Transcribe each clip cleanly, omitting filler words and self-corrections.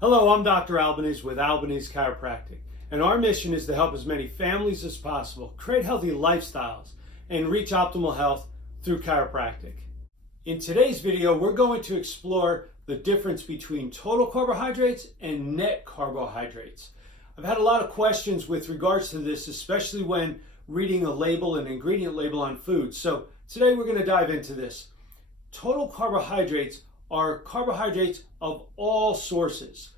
Hello, I'm Dr. Albanese with Albanese Chiropractic, and our mission is to help as many families as possible create healthy lifestyles and reach optimal health through chiropractic. In today's video, we're going to explore the difference between total carbohydrates and net carbohydrates. I've had a lot of questions with regards to this, especially when reading a label, an ingredient label on food. So today we're going to dive into this. Total carbohydrates are carbohydrates of all sources.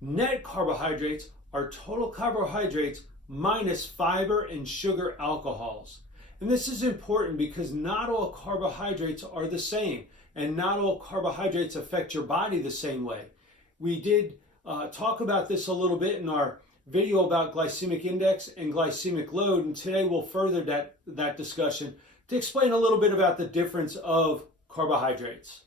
Net carbohydrates are total carbohydrates minus fiber and sugar alcohols. And this is important because not all carbohydrates are the same, and not all carbohydrates affect your body the same way. We did talk about this a little bit in our video about glycemic index and glycemic load, and today we'll further that discussion to explain a little bit about the difference of carbohydrates.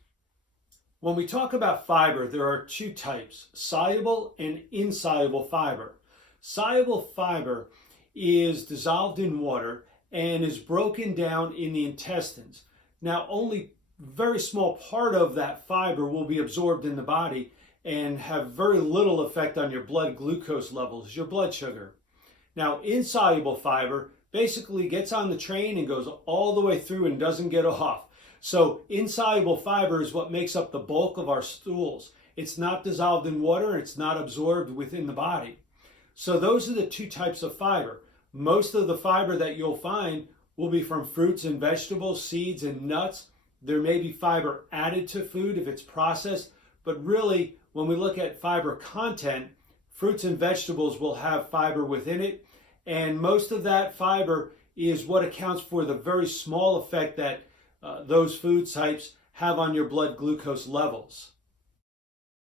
When we talk about fiber, there are two types, soluble and insoluble fiber. Soluble fiber is dissolved in water and is broken down in the intestines. Now, only a very small part of that fiber will be absorbed in the body and have very little effect on your blood glucose levels, your blood sugar. Now, insoluble fiber basically gets on the train and goes all the way through and doesn't get off. So insoluble fiber is what makes up the bulk of our stools. It's not dissolved in water, it's not absorbed within the body. So those are the two types of fiber. Most of the fiber that you'll find will be from fruits and vegetables, seeds and nuts. There may be fiber added to food if it's processed, but really when we look at fiber content, fruits and vegetables will have fiber within it, and most of that fiber is what accounts for the very small effect that those food types have on your blood glucose levels.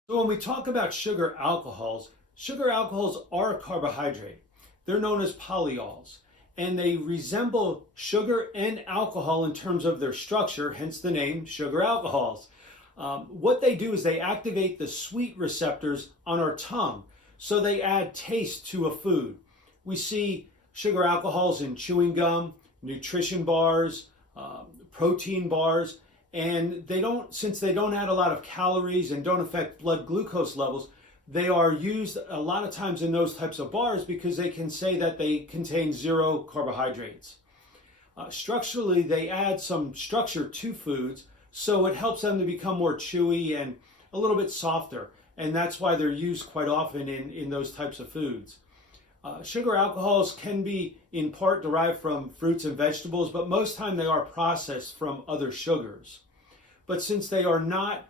So when we talk about sugar alcohols are a carbohydrate. They're known as polyols, and they resemble sugar and alcohol in terms of their structure, hence the name sugar alcohols. What they do is they activate the sweet receptors on our tongue, so they add taste to a food. We see sugar alcohols in chewing gum, nutrition bars, protein bars, and since they don't add a lot of calories and don't affect blood glucose levels, they are used a lot of times in those types of bars because they can say that they contain zero carbohydrates. Structurally, they add some structure to foods, so it helps them to become more chewy and a little bit softer, and that's why they're used quite often in those types of foods. Sugar alcohols can be in part derived from fruits and vegetables, but most time they are processed from other sugars. But since they are not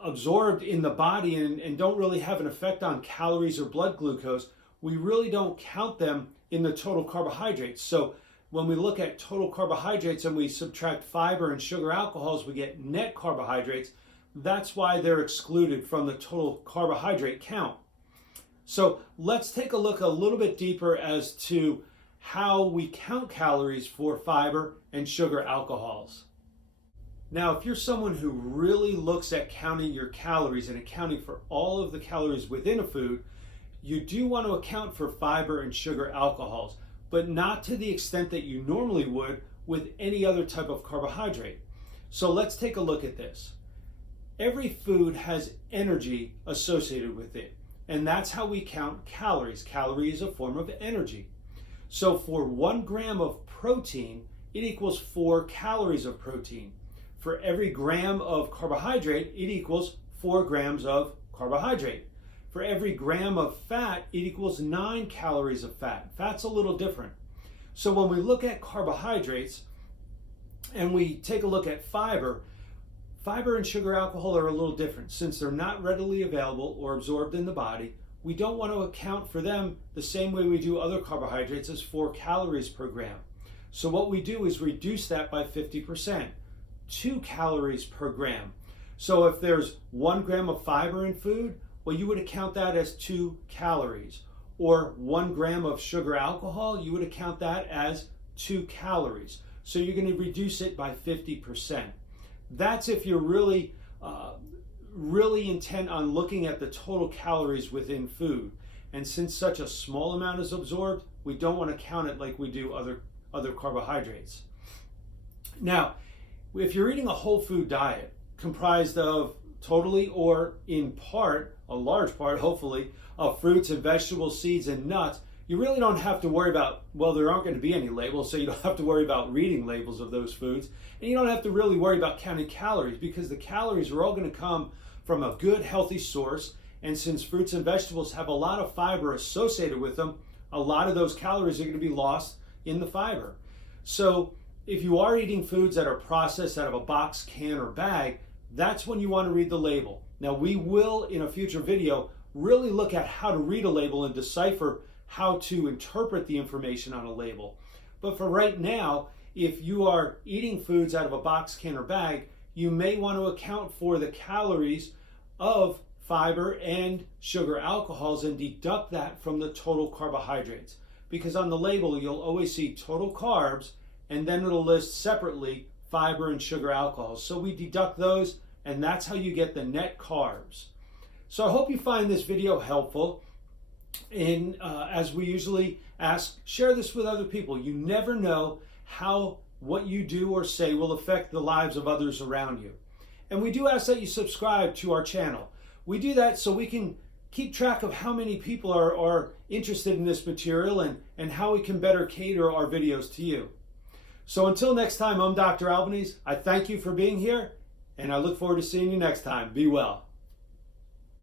absorbed in the body and don't really have an effect on calories or blood glucose, we really don't count them in the total carbohydrates. So when we look at total carbohydrates and we subtract fiber and sugar alcohols, we get net carbohydrates. That's why they're excluded from the total carbohydrate count. So let's take a look a little bit deeper as to how we count calories for fiber and sugar alcohols. Now, if you're someone who really looks at counting your calories and accounting for all of the calories within a food, you do want to account for fiber and sugar alcohols, but not to the extent that you normally would with any other type of carbohydrate. So let's take a look at this. Every food has energy associated with it. And that's how we count calories. Calorie is a form of energy. So for 1 gram of protein, it equals 4 calories of protein. For every gram of carbohydrate, it equals 4 grams of carbohydrate. For every gram of fat, it equals 9 calories of fat. Fat's a little different. So when we look at carbohydrates and we take a look at fiber and sugar alcohol are a little different. Since they're not readily available or absorbed in the body, we don't want to account for them the same way we do other carbohydrates as 4 calories per gram. So what we do is reduce that by 50%, 2 calories per gram. So if there's 1 gram of fiber in food, well, you would account that as 2 calories. Or 1 gram of sugar alcohol, you would account that as 2 calories. So you're going to reduce it by 50%. That's if you're really intent on looking at the total calories within food. And since such a small amount is absorbed, we don't want to count it like we do other carbohydrates. Now, if you're eating a whole food diet comprised of totally or in part a large part, hopefully, of fruits and vegetables, seeds, and nuts, you really don't have to worry about, well, there aren't going to be any labels, so you don't have to worry about reading labels of those foods. And you don't have to really worry about counting calories, because the calories are all going to come from a good, healthy source. And since fruits and vegetables have a lot of fiber associated with them, a lot of those calories are going to be lost in the fiber. So if you are eating foods that are processed out of a box, can, or bag, that's when you want to read the label. Now, we will, in a future video, really look at how to read a label and decipher how to interpret the information on a label. But for right now, if you are eating foods out of a box, can, or bag, you may want to account for the calories of fiber and sugar alcohols and deduct that from the total carbohydrates. Because on the label, you'll always see total carbs, and then it'll list separately fiber and sugar alcohols. So we deduct those, and that's how you get the net carbs. So I hope you find this video helpful. And as we usually ask, share this with other people. You never know how what you do or say will affect the lives of others around you. And we do ask that you subscribe to our channel. We do that so we can keep track of how many people are interested in this material and how we can better cater our videos to you. So until next time, I'm Dr. Albanese. I thank you for being here, and I look forward to seeing you next time. Be well.